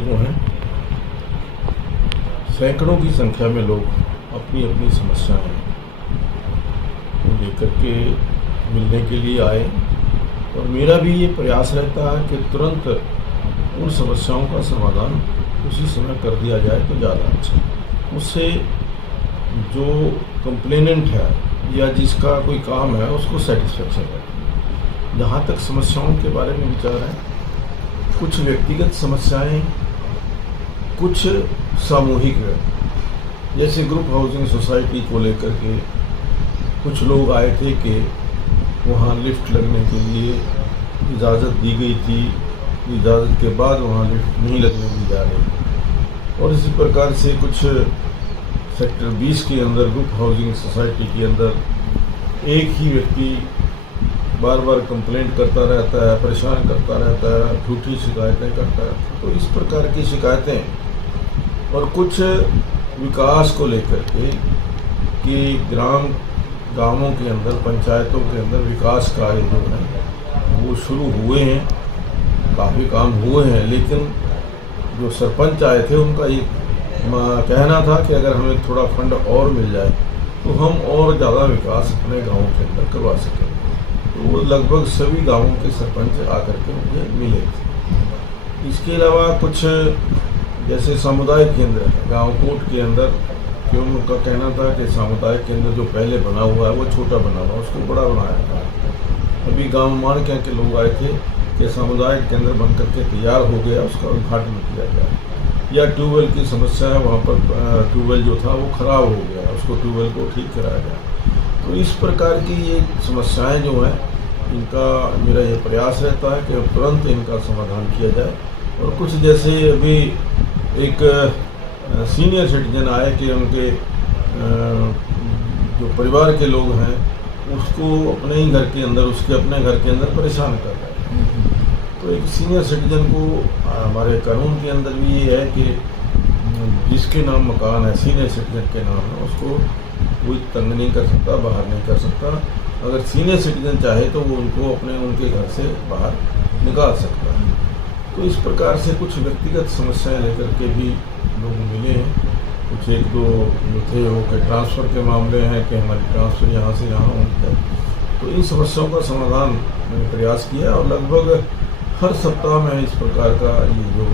को हैं। सैकड़ों की संख्या में लोग अपनी अपनी समस्याएं को लेकर के मिलने के लिए आए और मेरा भी ये प्रयास रहता है कि तुरंत उन समस्याओं का समाधान उसी समय कर दिया जाए तो ज़्यादा अच्छा। उससे जो कंप्लेनेंट है या जिसका कोई काम है उसको सेटिस्फेक्शन है। जहाँ तक समस्याओं के बारे में विचार है, कुछ व्यक्तिगत समस्याएं, कुछ सामूहिक है। जैसे ग्रुप हाउसिंग सोसाइटी को लेकर के कुछ लोग आए थे कि वहाँ लिफ्ट लगने के लिए इजाज़त दी गई थी, इजाज़त के बाद वहाँ लिफ्ट नहीं लगने दी जा रही। और इसी प्रकार से कुछ सेक्टर 20 के अंदर ग्रुप हाउसिंग सोसाइटी के अंदर एक ही व्यक्ति बार बार कंप्लेंट करता रहता है, परेशान करता रहता है, झूठी शिकायतें करता है। तो इस प्रकार की शिकायतें और कुछ विकास को लेकर के कि गांवों के अंदर, पंचायतों के अंदर विकास कार्य जो हैं वो शुरू हुए हैं, काफ़ी काम हुए हैं, लेकिन जो सरपंच आए थे उनका ये कहना था कि अगर हमें थोड़ा फंड और मिल जाए तो हम और ज़्यादा विकास अपने गाँव के अंदर करवा सकें। तो वो लगभग सभी गाँवों के सरपंच आकर के मुझे मिले थे। इसके अलावा कुछ जैसे सामुदायिक केंद्र है गाँव कोट के अंदर, क्यों उनका कहना था कि सामुदायिक केंद्र जो पहले बना हुआ है वो छोटा बना हुआ, उसको बड़ा बनाया था। अभी गाँव माणक्या के लोग आए थे कि सामुदायिक केंद्र बन करके तैयार हो गया, उसका उद्घाटन किया गया। या ट्यूबवेल की समस्या है, वहाँ पर ट्यूबवेल जो था वो ख़राब हो गया, उसको ट्यूबवेल को ठीक कराया गया। तो इस प्रकार की ये समस्याएं जो हैं, इनका मेरा ये प्रयास रहता है कि तुरंत इनका समाधान किया जाए। और कुछ जैसे अभी एक सीनियर सिटीजन आए कि उनके जो परिवार के लोग हैं उसको अपने ही घर के अंदर, उसके अपने घर के अंदर परेशान कर रहे हैं। तो एक सीनियर सिटीजन को हमारे कानून के अंदर भी ये है कि जिसके नाम मकान है, सीनियर सिटीजन के नाम है, उसको कोई तंग नहीं कर सकता, बाहर नहीं कर सकता। अगर सीनियर सिटीजन चाहे तो वो उनको उनके घर से बाहर निकाल सकता है। तो इस प्रकार से कुछ व्यक्तिगत समस्याएं लेकर के भी लोग मिले हैं। कुछ एक दो जो थे वो के ट्रांसफ़र के मामले हैं कि हमारी ट्रांसफ़र यहाँ से यहाँ होती है। तो इन समस्याओं का समाधान मैंने प्रयास किया और लगभग हर सप्ताह में इस प्रकार का ये जो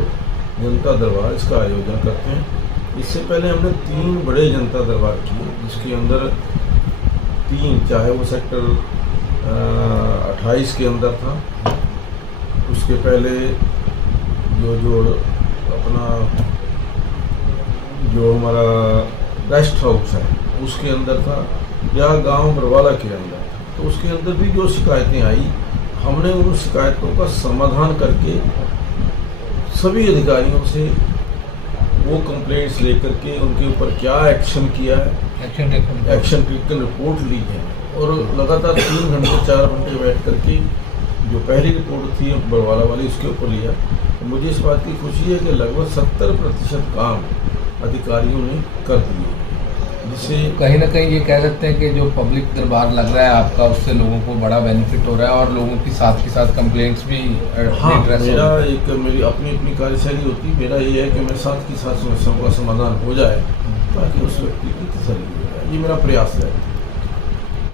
जनता दरबार इसका आयोजन करते हैं। इससे पहले हमने 3 बड़े जनता दरबार किए, जिसके अंदर 3, चाहे वो सेक्टर 28 के अंदर था, उसके पहले जो हमारा रेस्ट हाउस है उसके अंदर था, या गांव बरवाला के अंदर। तो उसके अंदर भी जो शिकायतें आई, हमने उन शिकायतों का समाधान करके सभी अधिकारियों से वो कंप्लेंट्स लेकर के उनके ऊपर क्या एक्शन किया है, एक्शन टेकन रिपोर्ट ली है। और लगातार 3 घंटे 4 घंटे बैठ करके जो पहली रिपोर्ट थी बरवाला वाली उसके ऊपर लिया। तो मुझे इस बात की खुशी है कि लगभग 70% काम अधिकारियों ने कर दिए, जिससे कहीं ना कहीं ये कह सकते हैं कि जो पब्लिक दरबार लग रहा है आपका, उससे लोगों को बड़ा बेनिफिट हो रहा है और लोगों की साथ के साथ कंप्लेंट्स भी मेरी अपनी कार्यशैली होती है। मेरा ये है कि मैं साथ के साथ समस्याओं का समाधान हो जाए ताकि उस व्यक्ति की तसल्ली हो जाए। ये मेरा प्रयास है।